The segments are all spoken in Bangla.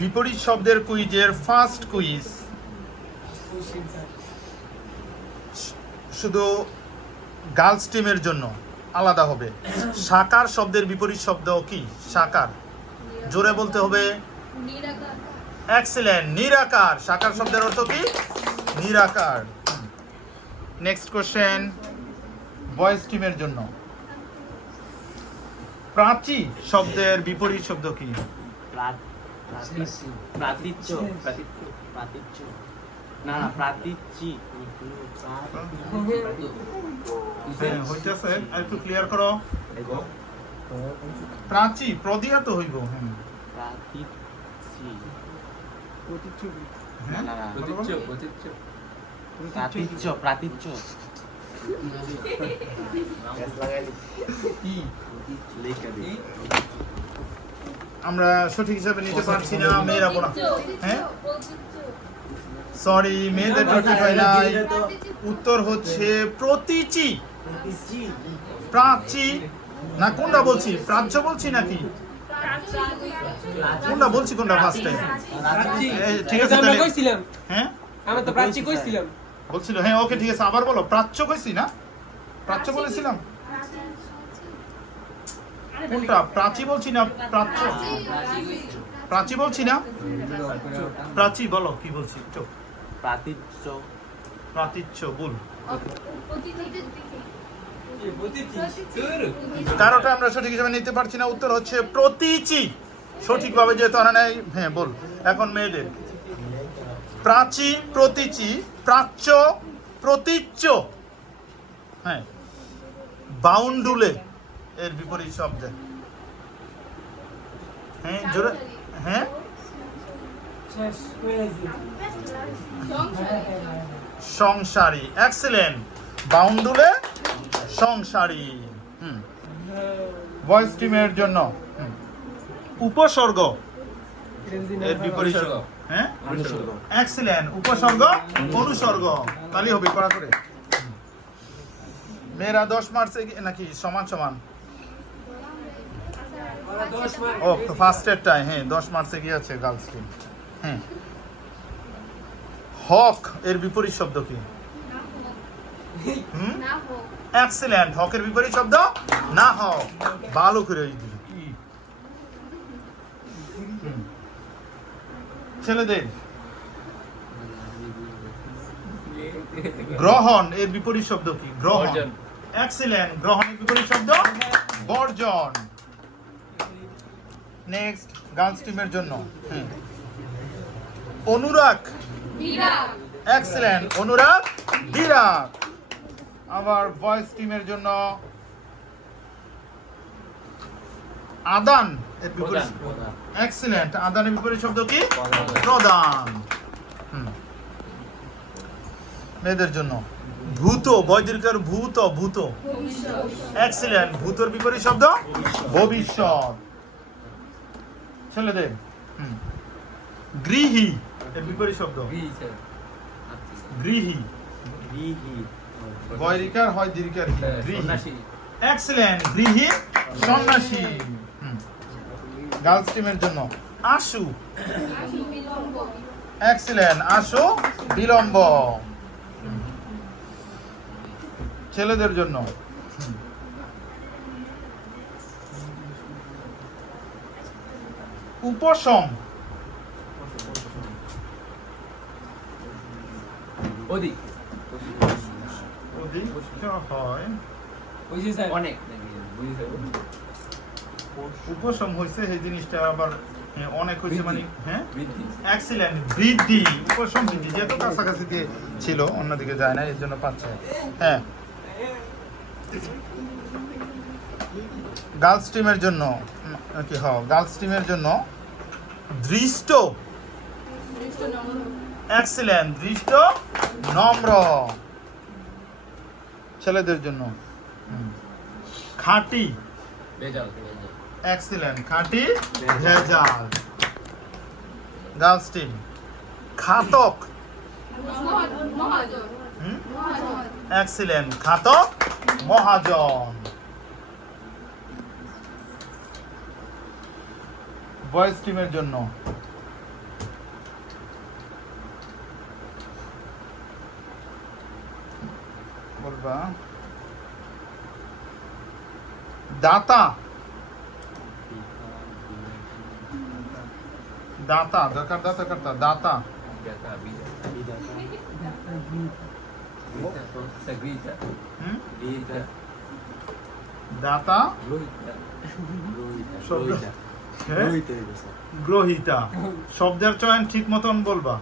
বিপরীত শব্দের কুইজের ফার্স্ট কুইজ শুধু গার্লস টিমের জন্য আলাদা হবে। সাকার শব্দের বিপরীত শব্দ কি? সাকার, জোরে বলতে হবে। এক্সেলেন্ট, নিরাকার। সাকার শব্দের অর্থ কি? নিরাকার। নেক্সট কোশ্চেন বয়েজ টিমের জন্য। প্রাচী শব্দের বিপরীত শব্দ কি? প্রাতিচ্য। না না, প্রাতিচ্যি। হইতেছে, একটু ক্লিয়ার করো। প্রাচী প্রদিয়া তো হইব। প্রাতিচ্যি। হ্যাঁ? না না, প্রাতিচ্য। কি? আমরা সঠিক হিসাবে নিতে পারছি না, মেয়েরা পড়া। হ্যাঁ, সরি, মেয়েদের সঠিক হয় নাই। উত্তর হচ্ছে প্রতীচী। প্রাচী না, কোনটা বলছি? প্রাচ্য বলছি নাকি কোনটা বলছি? কোনটা ফার্স্ট টাইম? ঠিক আছে তাহলে। হ্যাঁ, আমরা তো প্রাচী কইছিলাম। বলছিল। হ্যাঁ, ওকে, ঠিক আছে, আবার বলো। প্রাচ্য কইছি না? প্রাচ্য বলেছিলাম। কোনটা? প্রাচী বলছি না প্রাচ্য? প্রাচী বলছি না? প্রাচী বলো, কি বলছি? চোখ। প্রাতিচ্য। প্রাতিচ্য ভুল। কারোটা আমরা সঠিক হিসেবে নিতে পারছি না। উত্তর হচ্ছে প্রতীচী। সঠিকভাবে যেহেতু আনা নাই। হ্যাঁ, বল। এখন মেয়েদের প্রাচী, প্রতীচী, প্রাচ্য, প্রতীচ্য। হ্যাঁ, বাউন্ডুলে এর বিপরীত শব্দ। হ্যাঁ, জোরে। হ্যাঁ, সংসারী। এক্সেলেন্ট, বাউন্ডুলে সংসারী। ভয়েস টিমের জন্য উপসর্গ এর বিপরীত শব্দ। হ্যাঁ, এক্সেলেন্ট, উপসর্গ, অনুসর্গ। তাহলে হবে করা করে। মেয়েরা 10 মার্কসে নাকি সমান সমান? ও তো ফার্স্টেরটাই। হ্যাঁ, 10 মার্কসে কি আছে গার্লস টিম। হ্যাঁ, হক এর বিপরীত শব্দ কি? এক্সেলেন্ট, হকের বিপরীত শব্দ না হক। ভালো করে ছেলেদের গ্রহণ এর বিপরীত শব্দ কি? গ্রহণ। এক্সেলেন্ট, গ্রহণের বিপরীত শব্দ বর্জন। নেক্সট গার্লস টিমের জন্য অনুরাগ। এক্সেলেন্ট, অনুরাগ, বিরাগ। আবার বয়েজ টিমের জন্য আদান এর বিপরীত। এক্সেলেন্ট, আদানের বিপরীত শব্দ কি? প্রদান। মেয়েদের জন্য ভূত, বৈদিকের ভূত, ভূত। এক্সেলেন্ট, ভূতর বিপরীত শব্দ ভবিষ্যৎ। ছেলেদের গৃহী এর বিপরীত শব্দ গৃহী। বৈদিকার হয় দীর্ঘার গৃহী। এক্সেলেন্ট, গৃহী, সন্ন্যাসী। গার্লস টিমের জন্য আশু। এক্সেলেন্ট, আশু, বিলম্ব। ছেলেদের জন্য উপশম। ওদি হয় অনেক উপশম হয়েছে এই জিনিসটা আবার অনেক হয়েছে মানে। হ্যাঁ, এক্সেলেন্ট, বৃদ্ধি, উপশম, বৃদ্ধি। যেহেতু কাছাকাছি দিয়ে ছিল, অন্যদিকে যায় না, এর জন্য পাচ্ছে। হ্যাঁ, গার্লস টিমের জন্য কি? গার্লস টিমের জন্য দৃষ্ট। এক্সেলেন্ট, দৃষ্ট, নম্র। ছেলেদের জন্য খাঁটি। এক্সেলেন্ট, খাঁটি, ভেজাল। গার্লস টিম ঘাতক। এক্সেলেন্ট, ঘাতক, মহাজন। বয়েজ টিমের জন্য বলবা দাতা दाता दरकार दाता करता दाता Bidata, bidata. বিধাতা Bidata, Sagrita. হুম? বিধাতা दाता Rohita. রোহিতা শব্দ রোহিতা হ্যাঁ? রোহিতা হয়ে গেছে। গ্রহিতা শব্দের চয়ন ঠিক মতন বলবা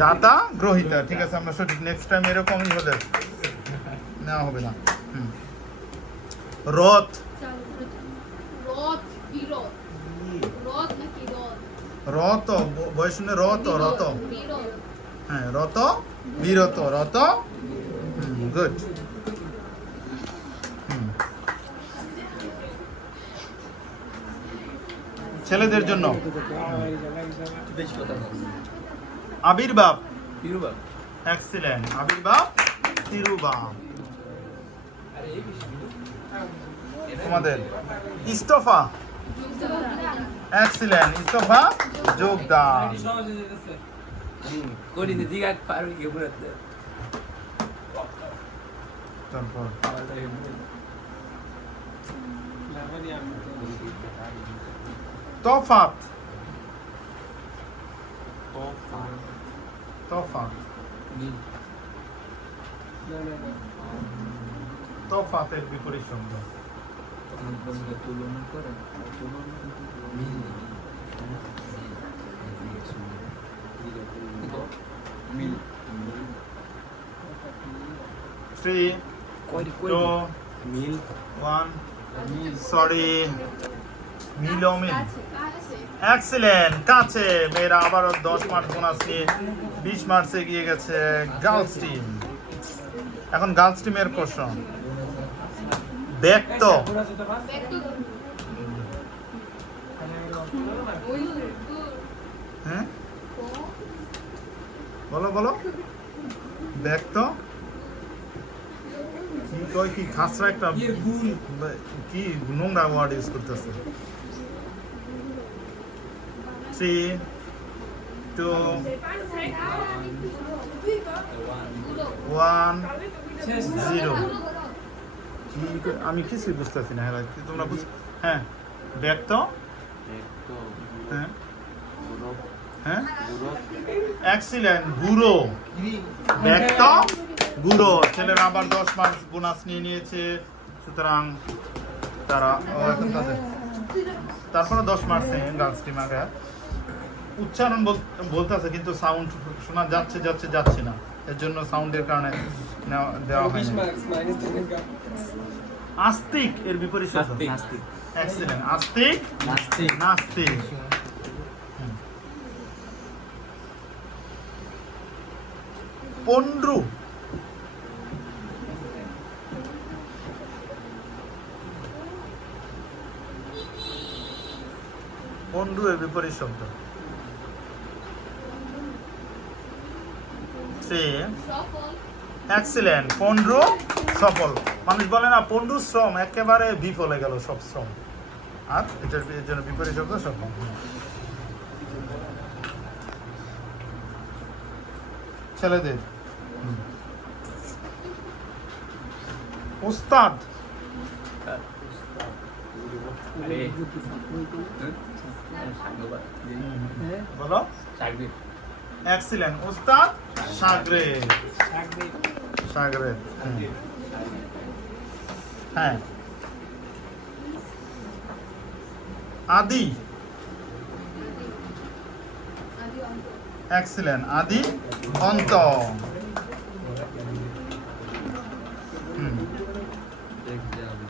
দাতা গ্রহিতা ঠিক আছে আমরা সঠিক নেক্সট টাইম এরকমই হলে নেওয়া হবে না হুম। রথ রথ বিরথ রথ নাকি রথ রত বয়স শুনে রত রত বিরথ হ্যাঁ রত বিরত রত গুড ছেলেদের জন্য আবির্ভাব Tiruba. এক্সিলেন্ট আবির্ভাব তিরুবাব তোমাদের ইস্তফা এক্সিলেন্ট ইস্তফা যোগদান Kau ni tiga paru ke berat. তারপর তফাত তফাত তফাতের বিপরীত শব্দ থ্রি টু মিল ওয়ান সরি মিলমিল কাছে কাছে এক্সিলেন্ট কাছে মেয়েরা আবারও 10 মার্চ বোনাস নিয়ে 20 মার্চে গিয়ে গেছে গার্লস টিম এখন গার্লস টিমের কোশ্চেন ব্যক্ত ব্যক্ত ওই হ্যাঁ বলো বলো ব্যক্ত কি কয় কি খাসরা একটা কি নোংরা ওয়ার্ড ইউজ করতেছে 3 2 1 0 আমি কিছুই বুঝতেছি না হ্যাঁ কি তোমরা বুঝ হ্যাঁ ব্যক্ত ব্যক্ত হ্যাঁ গুরব হ্যাঁ গুরব এক্সিলেন্ট গুরু ব্যক্ত গুরু ছেলেরা আবার 10 মার্কস বোনাস নিয়ে নিয়েছে সুতরাং তারা এখন তারপরে 10 মার্কসে গার্লস টিম আগে উচ্চারণ বলতেছে কিন্তু সাউন্ড শোনা যাচ্ছে যাচ্ছে না এর জন্য সাউন্ডের কারণে দেওয়া হয় আস্তিক এর বিপরীত শব্দ নাস্তিক নাস্তিক এক্সিলেন্ট আস্তিক নাস্তিক নাস্তিক পন্ড্রু পন্ড্রু এর বিপরীত শব্দ সফল এক্সিলেন্ট পন্ড্রু সফল মানুষ বলে না পন্ড্রু শ্রম একেবারে বিফলে গেল সব শ্রম আর এটার জন্য বিপরীত শব্দ সফল ছেলেদের উস্তাদ বলো Sagri. এক্সিলেন্ট উস্তাদ সাগরে সাগরে হ্যাঁ আদি আদি অন্ত এক্সিলেন্ট আদি অন্ত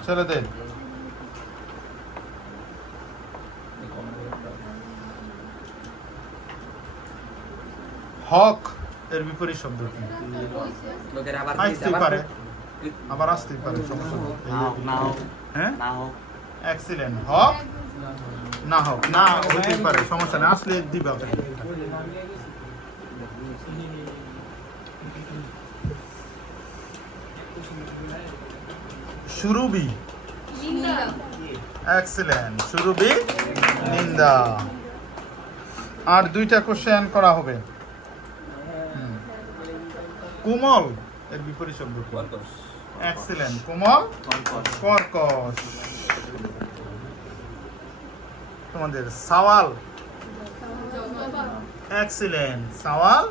ছেলেদের হক এর বিপরীত শব্দ কি Loker abar আসতেই পারে আবার আসতেই পারে সমস্যা নেই। না হোক হ্যাঁ না হোক এক্সিলেন্ট হক না হোক না হতেই পারে সমস্যা নেই আসলে দিবা ওকে সুরুবি নিন্দা এক্সিলেন্ট সুরুবি নিন্দা আর দুইটা কোশ্চেন করা হবে কোমল এর বিপরীত শব্দ কি? কর্কশ এক্সিলেন্ট। কোমল, কর্কশ কর্কশ। তোমাদের সওয়াল, জবাব এক্সিলেন্ট। সওয়াল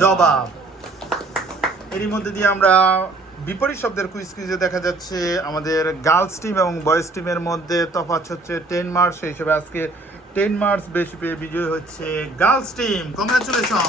জবাব। এরই মধ্যে দিয়ে আমরা বিপরীত শব্দের কুইজে দেখা যাচ্ছে আমাদের গার্লস টিম এবং বয়েজ টিমের মধ্যে তফাৎ হচ্ছে 10 মার্কস। সেই হিসেবে আজকে 10 মার্কস বেশি পেয়ে বিজয়ী হচ্ছে গার্লস টিম। কংগ্রাচুলেশন।